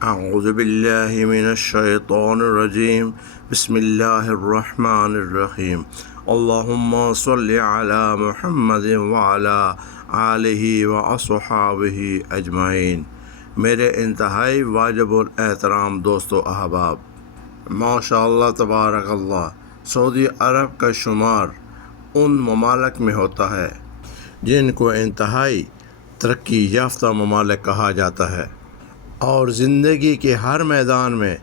اعوذ باللہ من الشیطان الرجیم بسم اللہ الرحمن الرحیم اللہم صلی علی محمد وعلی آلہ واصحابہ اجمعین۔ میرے انتہائی واجب الاحترام دوست و احباب، ماشاء اللہ تبارک اللہ، سعودی عرب کا شمار ان ممالک میں ہوتا ہے جن کو انتہائی ترقی یافتہ ممالک کہا جاتا ہے، اور زندگی کے ہر میدان میں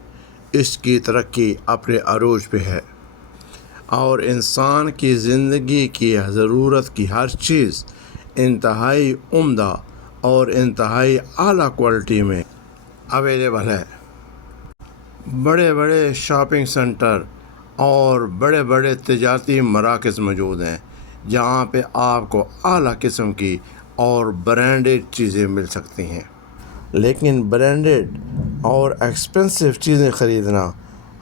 اس کی ترقی اپنے عروج پہ ہے، اور انسان کی زندگی کی ضرورت کی ہر چیز انتہائی عمدہ اور انتہائی اعلیٰ کوالٹی میں اویلیبل ہے۔ بڑے بڑے شاپنگ سینٹر اور بڑے بڑے تجارتی مراکز موجود ہیں جہاں پہ آپ کو اعلیٰ قسم کی اور برانڈڈ چیزیں مل سکتی ہیں، لیکن برانڈڈ اور ایکسپینسو چیزیں خریدنا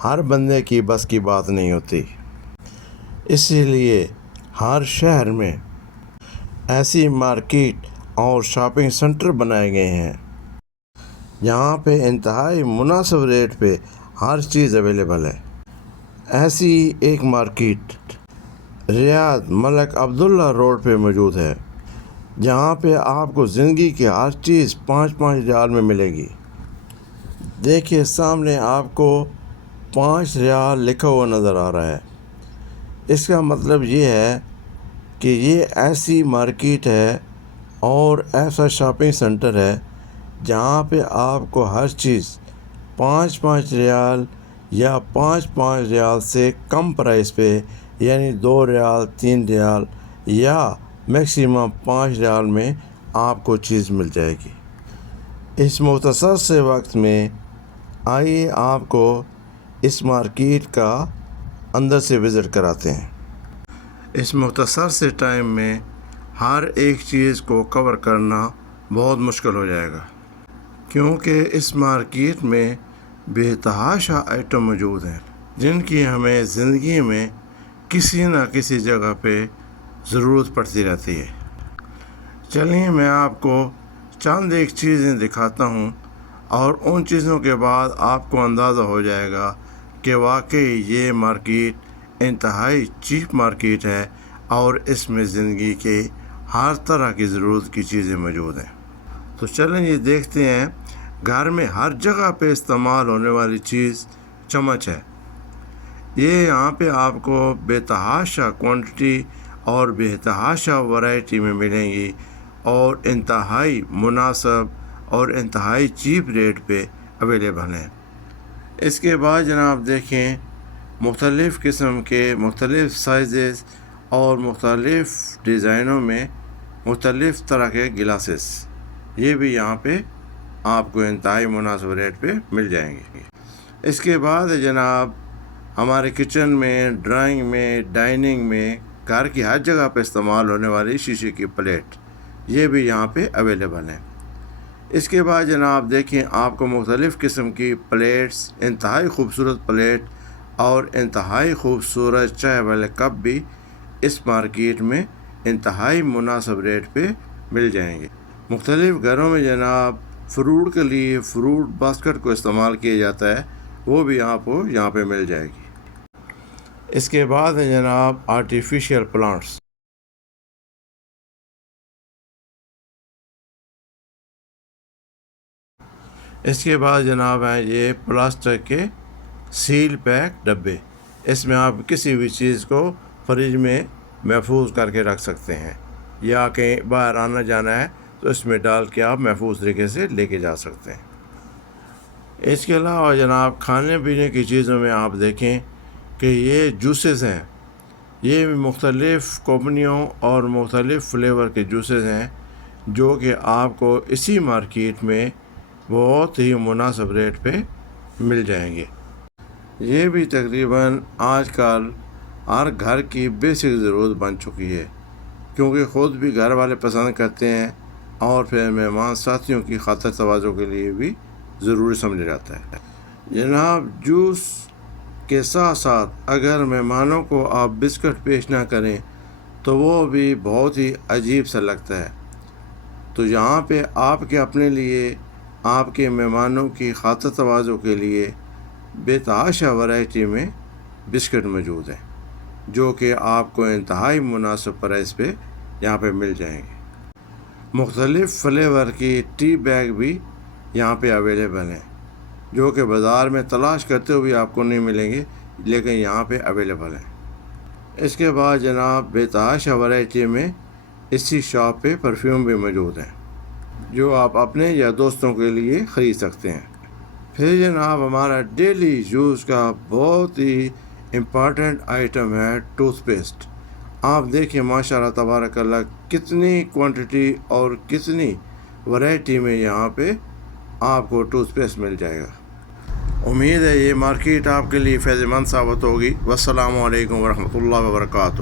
ہر بندے کی بس کی بات نہیں ہوتی۔ اسی لیے ہر شہر میں ایسی مارکیٹ اور شاپنگ سینٹر بنائے گئے ہیں جہاں پہ انتہائی مناسب ریٹ پہ ہر چیز اویلیبل ہے۔ ایسی ایک مارکیٹ ریاض ملک عبداللہ روڈ پہ موجود ہے جہاں پہ آپ کو زندگی کی ہر چیز 5 ریال میں ملے گی۔ دیکھیے سامنے آپ کو 5 ریال لکھا ہوا نظر آ رہا ہے۔ اس کا مطلب یہ ہے کہ یہ ایسی مارکیٹ ہے اور ایسا شاپنگ سینٹر ہے جہاں پہ آپ کو ہر چیز 5 ریال یا 5 ریال سے کم پرائس پہ، یعنی 2 ریال 3 ریال یا میکسیمم 5 ریال میں آپ کو چیز مل جائے گی۔ اس مختصر سے وقت میں آئیے آپ کو اس مارکیٹ کا اندر سے وزٹ کراتے ہیں۔ اس مختصر سے ٹائم میں ہر ایک چیز کو کور کرنا بہت مشکل ہو جائے گا، کیونکہ اس مارکیٹ میں بے تحاشا آئٹم موجود ہیں جن کی ہمیں زندگی میں کسی نہ کسی جگہ پہ ضرورت پڑتی رہتی ہے۔ چلیے میں آپ کو چند ایک چیزیں دکھاتا ہوں، اور ان چیزوں کے بعد آپ کو اندازہ ہو جائے گا کہ واقعی یہ مارکیٹ انتہائی چیپ مارکیٹ ہے اور اس میں زندگی کے ہر طرح کی ضرورت کی چیزیں موجود ہیں۔ تو چلیں یہ دیکھتے ہیں۔ گھر میں ہر جگہ پہ استعمال ہونے والی چیز چمچ ہے۔ یہ یہاں پہ آپ کو بے تحاشا کوانٹٹی اور بے تحاشا ورائٹی میں ملیں گی، اور انتہائی مناسب اور انتہائی چیپ ریٹ پہ اویلیبل ہیں۔ اس کے بعد جناب دیکھیں، مختلف قسم کے مختلف سائزز اور مختلف ڈیزائنوں میں مختلف طرح کے گلاسز، یہ بھی یہاں پہ آپ کو انتہائی مناسب ریٹ پہ مل جائیں گے۔ اس کے بعد جناب ہمارے کچن میں، ڈرائنگ میں، ڈائننگ میں، گھر کی ہر جگہ پہ استعمال ہونے والی شیشے کی پلیٹ، یہ بھی یہاں پہ اویلیبل ہیں۔ اس کے بعد جناب دیکھیں، آپ کو مختلف قسم کی پلیٹس، انتہائی خوبصورت پلیٹ اور انتہائی خوبصورت چائے والے کپ بھی اس مارکیٹ میں انتہائی مناسب ریٹ پہ مل جائیں گے۔ مختلف گھروں میں جناب فروٹ کے لیے فروٹ باسکٹ کو استعمال کیا جاتا ہے، وہ بھی آپ کو یہاں پہ مل جائے گی۔ اس کے بعد ہے جناب آرٹیفیشیل پلانٹس۔ اس کے بعد جناب ہیں یہ پلاسٹک کے سیل پیک ڈبے۔ اس میں آپ کسی بھی چیز کو فریج میں محفوظ کر کے رکھ سکتے ہیں، یا کہیں باہر آنا جانا ہے تو اس میں ڈال کے آپ محفوظ طریقے سے لے کے جا سکتے ہیں۔ اس کے علاوہ جناب کھانے پینے کی چیزوں میں آپ دیکھیں کہ یہ جوسز ہیں، یہ مختلف کمپنیوں اور مختلف فلیور کے جوسز ہیں جو کہ آپ کو اسی مارکیٹ میں بہت ہی مناسب ریٹ پہ مل جائیں گے۔ یہ بھی تقریباً آج کل ہر گھر کی بیسک ضرورت بن چکی ہے، کیونکہ خود بھی گھر والے پسند کرتے ہیں، اور پھر مہمان ساتھیوں کی خاطر تواضع کے لیے بھی ضروری سمجھا جاتا ہے۔ جناب جوس کے ساتھ ساتھ اگر مہمانوں کو آپ بسکٹ پیش نہ کریں تو وہ بھی بہت ہی عجیب سا لگتا ہے۔ تو یہاں پہ آپ کے اپنے لیے آپ کے مہمانوں کی خاطر تواضع کے لیے بے تحاشا ورائٹی میں بسکٹ موجود ہیں، جو کہ آپ کو انتہائی مناسب پرائس پہ یہاں پہ مل جائیں گے۔ مختلف فلیور کی ٹی بیگ بھی یہاں پہ اویلیبل ہیں، جو کہ بازار میں تلاش کرتے ہوئے آپ کو نہیں ملیں گے، لیکن یہاں پہ اویلیبل ہیں۔ اس کے بعد جناب بے تحاشا ورائٹی میں اسی شاپ پہ پرفیوم بھی موجود ہیں، جو آپ اپنے یا دوستوں کے لیے خرید سکتے ہیں۔ پھر جناب ہمارا ڈیلی یوز کا بہت ہی امپارٹنٹ آئٹم ہے ٹوتھ پیسٹ۔ آپ دیکھیں ماشاء اللہ تبارک اللہ کتنی کوانٹٹی اور کتنی ورائٹی میں یہاں پہ آپ کو ٹوتھ پیسٹ مل جائے گا۔ امید ہے یہ مارکیٹ آپ کے لیے فائدہ مند ثابت ہوگی۔ والسلام علیکم ورحمۃ اللہ وبرکاتہ۔